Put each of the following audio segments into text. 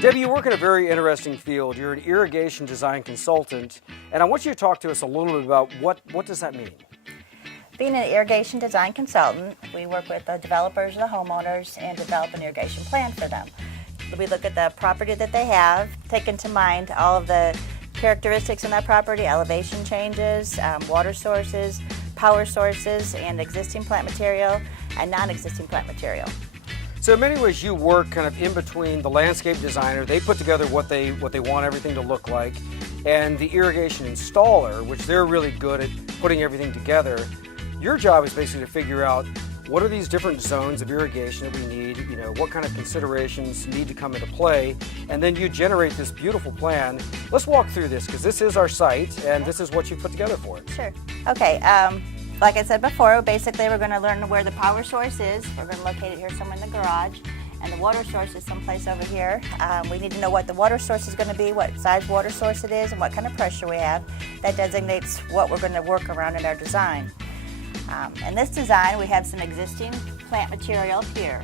Debbie, you work in a very interesting field. You're an irrigation design consultant, and I want you to talk to us a little bit about what does that mean? Being an irrigation design consultant, we work with the developers and the homeowners and develop an irrigation plan for them. We look at the property that they have, take into mind all of the characteristics in that property, elevation changes, water sources, power sources, and existing plant material and non-existing plant material. So in many ways you work kind of in between the landscape designer, they put together what they want everything to look like, and the irrigation installer, which they're really good at putting everything together. Your job is basically to figure out what are these different zones of irrigation that we need, what kind of considerations need to come into play, and then you generate this beautiful plan. Let's walk through this because this is our site and this is what you put together for it. Sure. Okay. Like I said before, basically we're going to learn where the power source is. We're going to locate it here somewhere in the garage, and the water source is someplace over here. We need to know what the water source is going to be, what size water source it is, and what kind of pressure we have. That designates what we're going to work around in our design. In this design, we have some existing plant material here.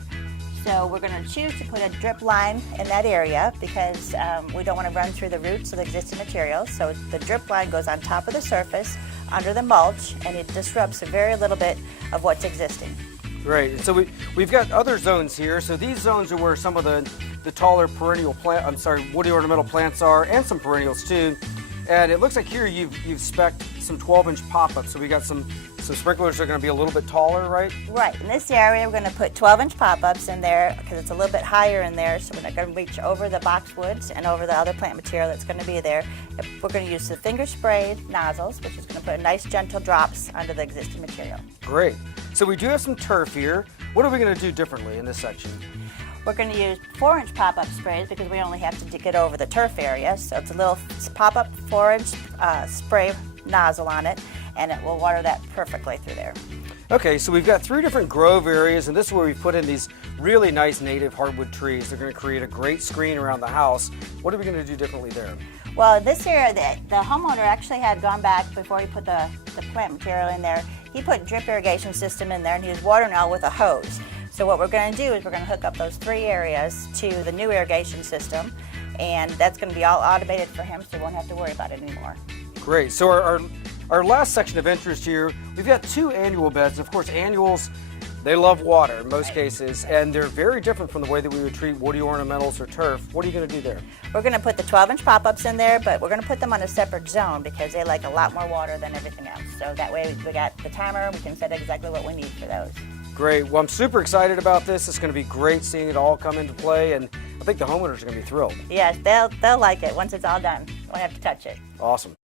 So we're going to choose to put a drip line in that area because we don't want to run through the roots of the existing materials. So the drip line goes on top of the surface, under the mulch, and it disrupts a very little bit of what's existing. Great. And so we've got other zones here. So these zones are where some of the taller perennial woody ornamental plants are, and some perennials too. And it looks like here you've spec'd some 12-inch pop-ups. So we got some sprinklers that are going to be a little bit taller, right? Right. In this area, we're going to put 12-inch pop-ups in there because it's a little bit higher in there, so we're not going to reach over the boxwoods and over the other plant material that's going to be there. We're going to use the finger spray nozzles, which is going to put nice gentle drops under the existing material. Great. So we do have some turf here. What are we going to do differently in this section? We're going to use 4-inch pop-up sprays because we only have to get over the turf area. So it's a little pop-up 4-inch spray nozzle on it, and it will water that perfectly through there. Okay, so we've got 3 different grove areas, and this is where we put in these really nice native hardwood trees. They're going to create a great screen around the house. What are we going to do differently there? Well, this area, the homeowner actually had gone back before he put the plant material in there. He put drip irrigation system in there, and he was watering all with a hose. So what we're going to do is we're going to hook up those 3 areas to the new irrigation system, and that's going to be all automated for him, so he won't have to worry about it anymore. Great. So our last section of interest here, we've got 2 annual beds. Of course, annuals, they love water in most cases, and they're very different from the way that we would treat woody ornamentals or turf. What are you going to do there? We're going to put the 12-inch pop-ups in there, but we're going to put them on a separate zone because they like a lot more water than everything else. So that way we got the timer, we can set exactly what we need for those. Great. Well, I'm super excited about this. It's going to be great seeing it all come into play, and I think the homeowners are going to be thrilled. Yes, they'll like it once it's all done. Won't have to touch it. Awesome.